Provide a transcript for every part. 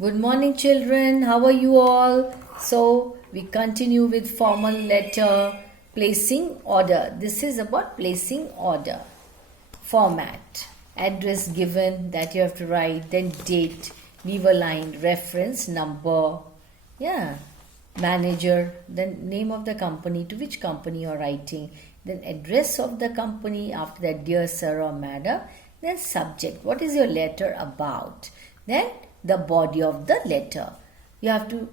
Good morning, children. How are you all? So, we continue with formal letter placing order. This is about placing order. Format, address given that you have to write, then date, leave a line, reference, number, yeah, manager, then name of the company, to which company you are writing, then address of the company, after that, dear sir or madam, then subject, what is your letter about, then the body of the letter. You have to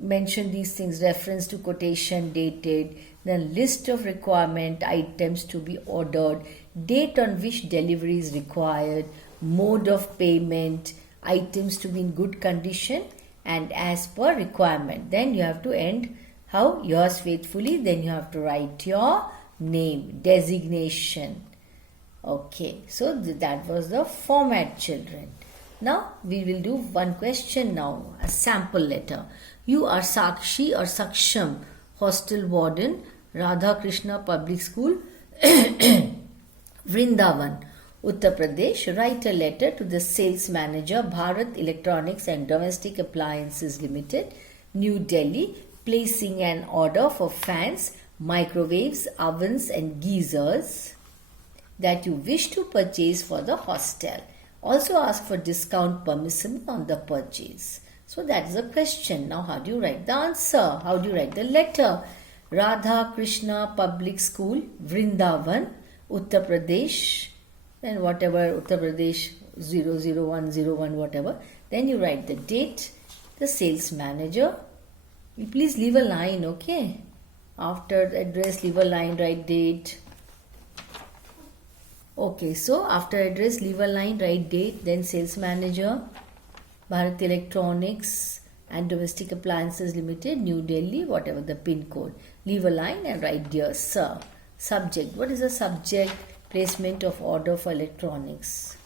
mention these things, reference to quotation dated, then list of requirement items to be ordered, date on which delivery is required, mode of payment, items to be in good condition and as per requirement. Then you have to end how? Yours faithfully. Then you have to write your name, designation. Okay, so that was the format, children. Now we will do one question now, a sample letter. You are Sakshi or Saksham, hostel warden, Radha Krishna Public School, Vrindavan, Uttar Pradesh. Write a letter to the sales manager, Bharat Electronics and Domestic Appliances Limited, New Delhi, placing an order for fans, microwaves, ovens and geysers that you wish to purchase for the hostel. Also ask for discount permissible on the purchase. So that is a question. Now how do you write the answer? How do you write the letter? Radha Krishna Public School, Vrindavan, Uttar Pradesh, and whatever Uttar Pradesh 00101 whatever. Then you write the date, the sales manager. You please leave a line, okay? After the address, leave a line, write date. Okay, so after address, leave a line, write date, then sales manager, Bharat Electronics and Domestic Appliances Limited, New Delhi, whatever the pin code. Leave a line and write dear sir. Subject, what is the subject? Placement of order for electronics.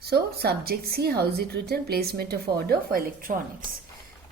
So subject, see how is it written? Placement of order for electronics.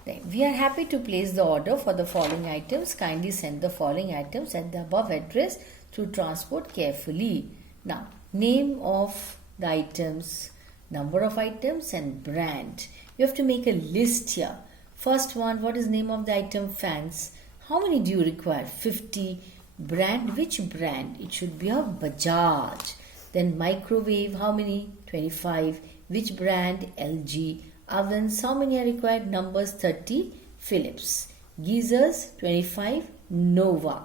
Then we are happy to place the order for the following items. Kindly send the following items at the above address through transport carefully. Now, name of the items, number of items and brand. You have to make a list here. First one, what is name of the item? Fans. How many do you require? 50. Brand, which brand? It should be of Bajaj. Then microwave, how many? 25. Which brand? LG. Ovens, how many are required? Numbers 30, Philips. Geysers, 25, Nova.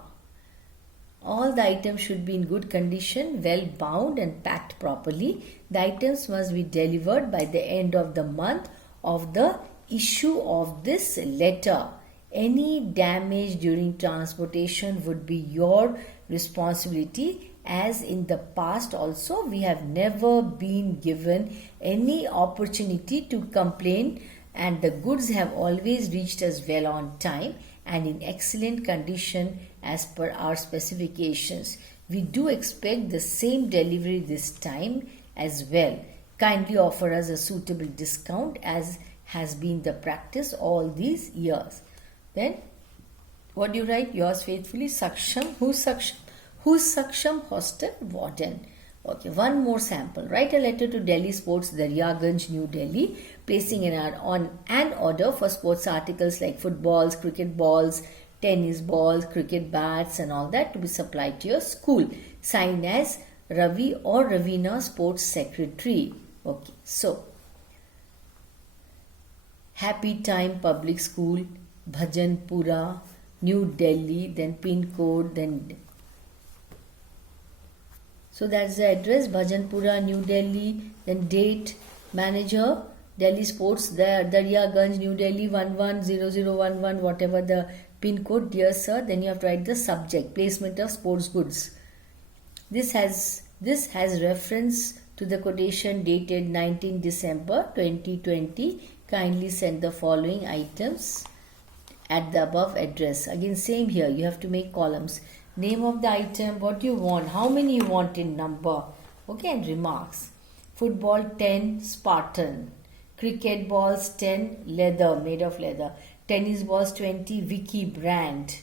All the items should be in good condition, well bound and packed properly. The items must be delivered by the end of the month of the issue of this letter. Any damage during transportation would be your responsibility, as in the past also we have never been given any opportunity to complain, and the goods have always reached us well on time and in excellent condition as per our specifications. We do expect the same delivery this time as well. Kindly offer us a suitable discount as has been the practice all these years. Then what do you write? Yours faithfully, Saksham. Who's Saksham? Who's Saksham? Hostel warden. Okay, one more sample. Write a letter to Delhi Sports, Daryaganj, New Delhi, placing on an order for sports articles like footballs, cricket balls, tennis balls, cricket bats and all that to be supplied to your school. Signed as Ravi or Ravina Sports Secretary. Okay, so Happy Time Public School, Bhajanpura, New Delhi, then pin code, then so that's the address, Bhajanpura, New Delhi, then date, manager, Delhi Sports, Daryaganj, New Delhi, 110011, whatever the pin code, dear sir. Then you have to write the subject, placement of sports goods. This has reference to the quotation dated 19 December 2020. Kindly send the following items at the above address. Again, same here, you have to make columns. Name of the item, what you want, how many you want in number, okay, and remarks. Football 10, Spartan. Cricket balls 10, leather, made of leather. Tennis balls 20, Vicky brand.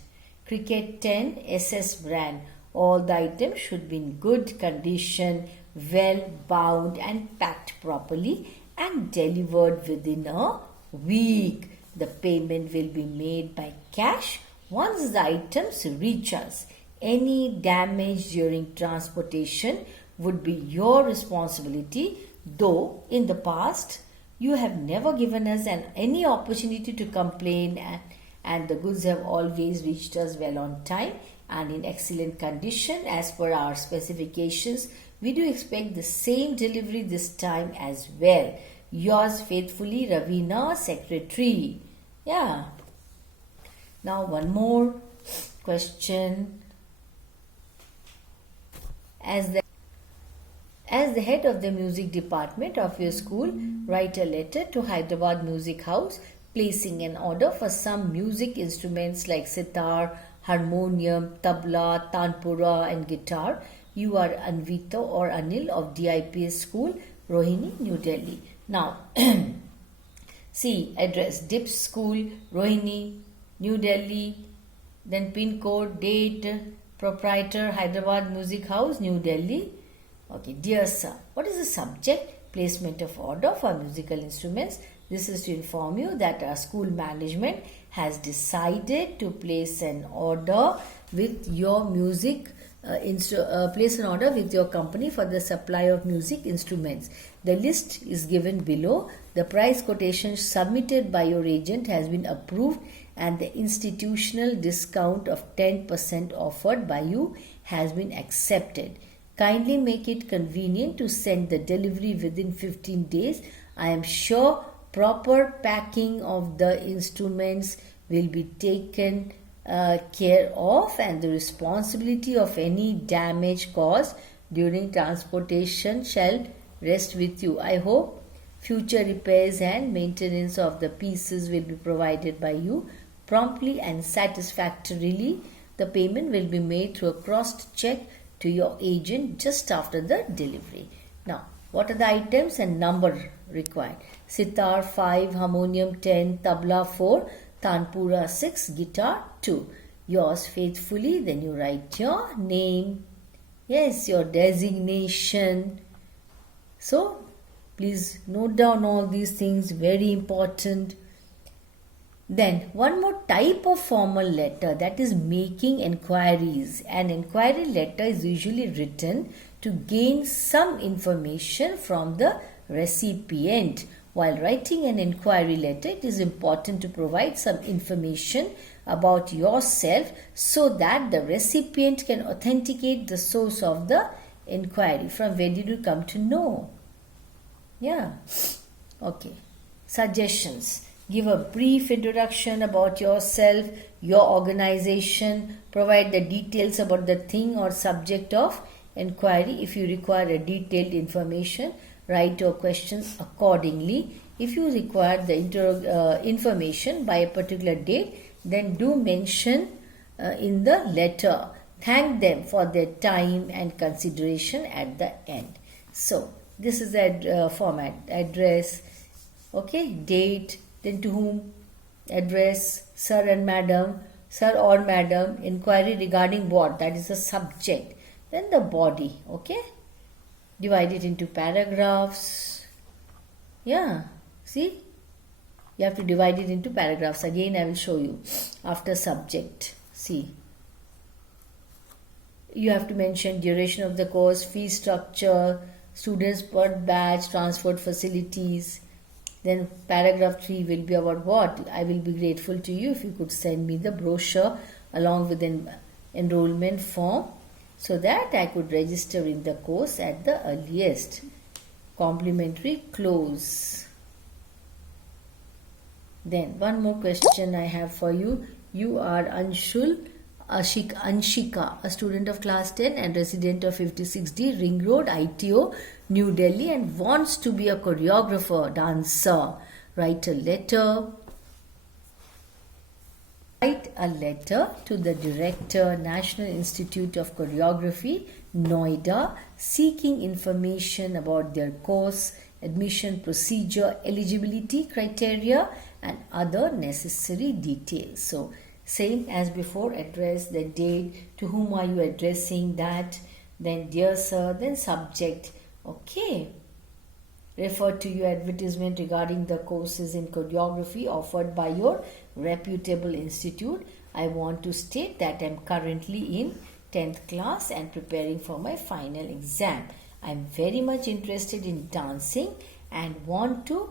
Cricket 10, SS brand. All the items should be in good condition, well bound and packed properly and delivered within a week. The payment will be made by cash once the items reach us. Any damage during transportation would be your responsibility, though in the past you have never given us any opportunity to complain, and the goods have always reached us well on time and in excellent condition as per our specifications. We do expect the same delivery this time as well. Yours faithfully, Ravina, Secretary. Yeah. Now one more question. As the head of the music department of your school, write a letter to Hyderabad Music House placing an order for some music instruments like sitar, harmonium, tabla, tanpura and guitar. You are Anvita or Anil of DIPS School, Rohini, New Delhi. Now, see address DIPS School, Rohini, New Delhi, then pin code, date, proprietor, Hyderabad Music House, New Delhi. Okay, dear sir, what is the subject? Placement of order for musical instruments. This is to inform you that our school management has decided to place an order with your place an order with your company for the supply of music instruments. The list is given below. The price quotation submitted by your agent has been approved and the institutional discount of 10% offered by you has been accepted. Kindly make it convenient to send the delivery within 15 days. I am sure proper packing of the instruments will be taken care of and the responsibility of any damage caused during transportation shall rest with you. I hope future repairs and maintenance of the pieces will be provided by you promptly and satisfactorily. The payment will be made through a crossed check to your agent just after the delivery. Now, what are the items and number required? Sitar 5, harmonium 10, tabla 4, tanpura 6, guitar 2. Yours faithfully. Then you write your name. Yes, your designation. So, please note down all these things, very important. Then one more type of formal letter, that is making enquiries. An enquiry letter is usually written to gain some information from the recipient. While writing an enquiry letter, it is important to provide some information about yourself so that the recipient can authenticate the source of the inquiry. From where did you come to know? Yeah. Okay. Suggestions. Give a brief introduction about yourself, your organization. Provide the details about the thing or subject of inquiry. If you require a detailed information, write your questions accordingly. If you require the information by a particular date, then do mention in the letter. Thank them for their time and consideration at the end. So, this is the format. Address, okay, date, then to whom, address, sir and madam, sir or madam, inquiry regarding what, that is the subject. Then the body, okay, divide it into paragraphs. Yeah, see, you have to divide it into paragraphs. Again, I will show you after subject. See, you have to mention duration of the course, fee structure, students per batch, transport facilities. Then paragraph 3 will be about what? I will be grateful to you if you could send me the brochure along with an enrollment form so that I could register in the course at the earliest. Complimentary close. Then one more question I have for you. You are Anshika, a student of class 10 and resident of 56D Ring Road, ITO, New Delhi, and wants to be a choreographer, dancer. Write a letter. Write a letter to the Director, National Institute of Choreography, Noida, seeking information about their course, admission procedure, eligibility criteria, and other necessary details. So, same as before, address, the date, to whom are you addressing that, then dear sir, then subject, Okay. Refer to your advertisement regarding the courses in choreography offered by your reputable institute. I want to state that I am currently in 10th class and preparing for my final exam. I am very much interested in dancing and want to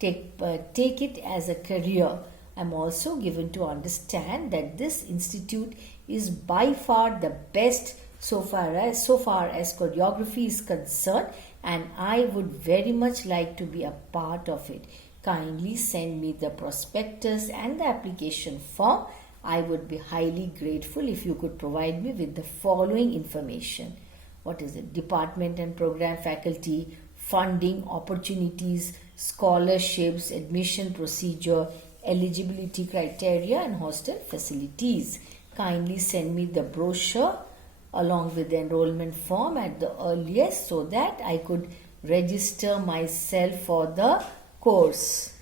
take it as a career. I am also given to understand that this institute is by far the best so far as choreography is concerned, and I would very much like to be a part of it. Kindly send me the prospectus and the application form. I would be highly grateful if you could provide me with the following information. What is it? Department and program faculty, funding, opportunities, scholarships, admission procedure, eligibility criteria, and hostel facilities. Kindly send me the brochure along with the enrollment form at the earliest so that I could register myself for the course.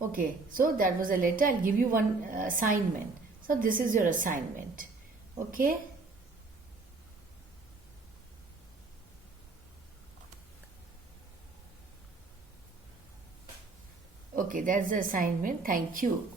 Okay, so that was a letter. I'll give you one assignment. So this is your assignment. Okay. Okay, that's the assignment. Thank you.